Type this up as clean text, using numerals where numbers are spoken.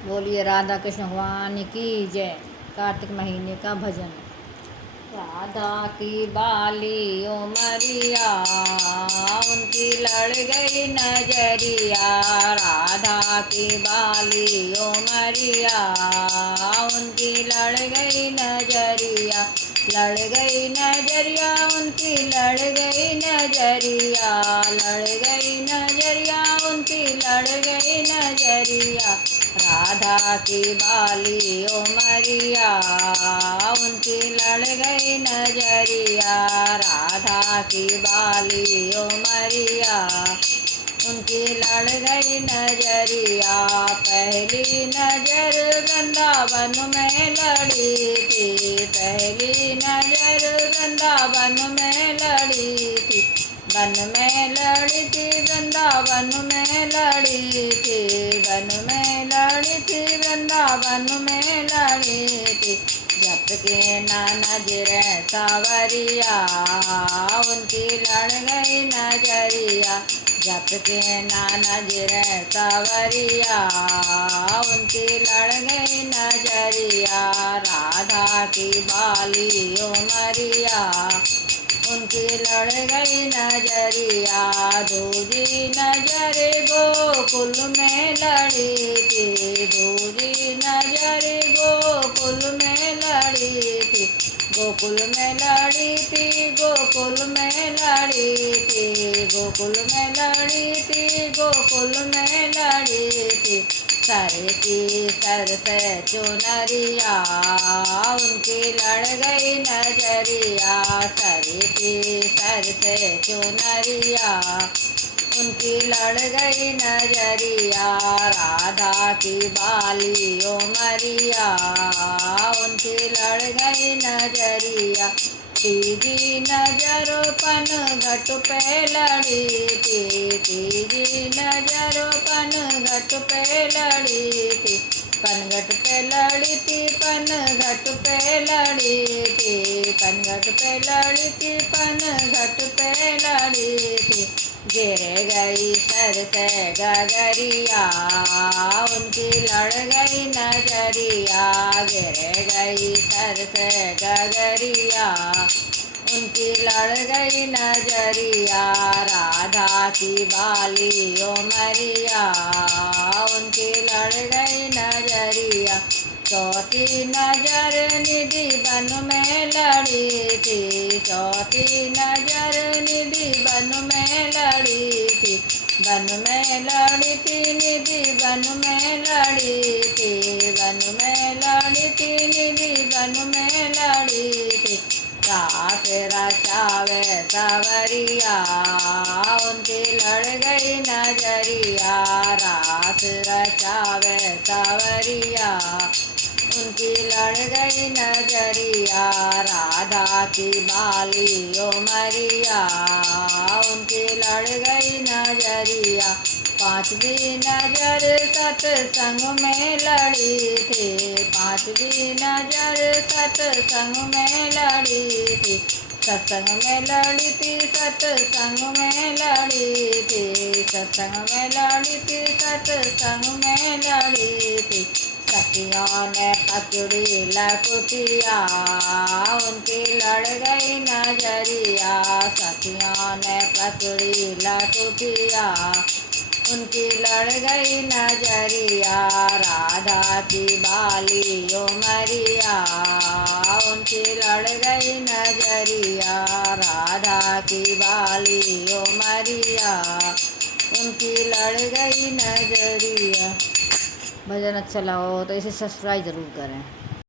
बोलिए राधा कृष्ण भगवान की जय। कार्तिक महीने का भजन। राधा की बाली उमरिया, उनकी लड़ गई नजरिया। राधा की बाली उमरिया, उनकी लड़ गई नजरिया। लड़ गई नजरिया उनकी, लड़ गई नजरिया। लड़ गई नजरिया उनकी, लड़ गई नजरिया। राधा की बाली उमरिया, उनकी लड़ गई नजरिया। राधा की बाली उमरिया, उनकी लड़ गई नजरिया। पहली नजर वृंदावन में लड़ी थी। पहली नजर वृंदावन में लड़ी थी। वन में लड़ी थी, वृंदावन में लड़ी थी। वन में लड़ी थी, वृंदावन में लड़ी थी। जप के ना नजर सावरिया, उनकी लड़ गई नजरिया। जप के ना नजर सावरिया, उनकी लड़ गई नजरिया। राधा की बाली उमरिया, उनकी लड़ गई नजरिया। दूजी नजर गोकुल में लड़ी थी। दूजी नजर गोकुल में लड़ी थी। गोकुल में लड़ी थी, गोकुल में लड़ी थी। गोकुल में लड़ी थी, गोकुल में लड़ी थी। सर की सर से चुनरिया, उनकी लड़ गई नजरिया। सर की सर से चुनरिया, उनकी लड़ गई नजरिया। राधा की बाली उमरिया, उनकी लड़ गई नजरिया। तीजी नजर पन घट पे लड़ी थी। तीजी नजर पन घट पे लड़ी थी। पनघट पे लड़ी थी, पनघट पे लड़ी थी। पनघट पे लड़ी थी, पनघट पे लड़ी थी। गिर गई सर से गगरिया, उनकी लड़ गई नजरिया। गिर गई सर से गगरिया, उनकी लड़ गई नजरिया। राधा की बाली उमरिया, उनकी लड़ गई नजरिया। चौथी नजर निधि वन में लड़ी थी। चौथी नजर निधि वन में लड़ी थी। वन में लड़ी थी, निधि वन में लड़ी थी। वन में लड़ी थी, निधि वन में लड़ी थी। रास रचावे सावरिया, उनकी लड़ गई नजरिया। रास रचावे सावरिया, उनकी लड़ गई नजरिया। राधा की बाली उमरिया, उनकी लड़ गई नजरिया। पांचवी नजर सत्संग में लड़ी थी। पांचवी नजर सत्संग में लड़ी थी। सत्संग में लड़ी थी, सत्संग में लड़ी थी। सत्संग में लड़ी थी, सत्संग में लड़ी थी। सखियों ने पकड़ी लकुटिया, उनकी लड़ गई नजरिया। सखियों ने पकड़ी लकुटिया, उनकी लड़ गई नजरिया। राधा की बाली उमरिया, उनकी लड़ गई नजरिया। राधा की बाली उमरिया, उनकी लड़ गई नजरिया। भजन अच्छा लगा हो तो इसे सब्सक्राइब ज़रूर करें।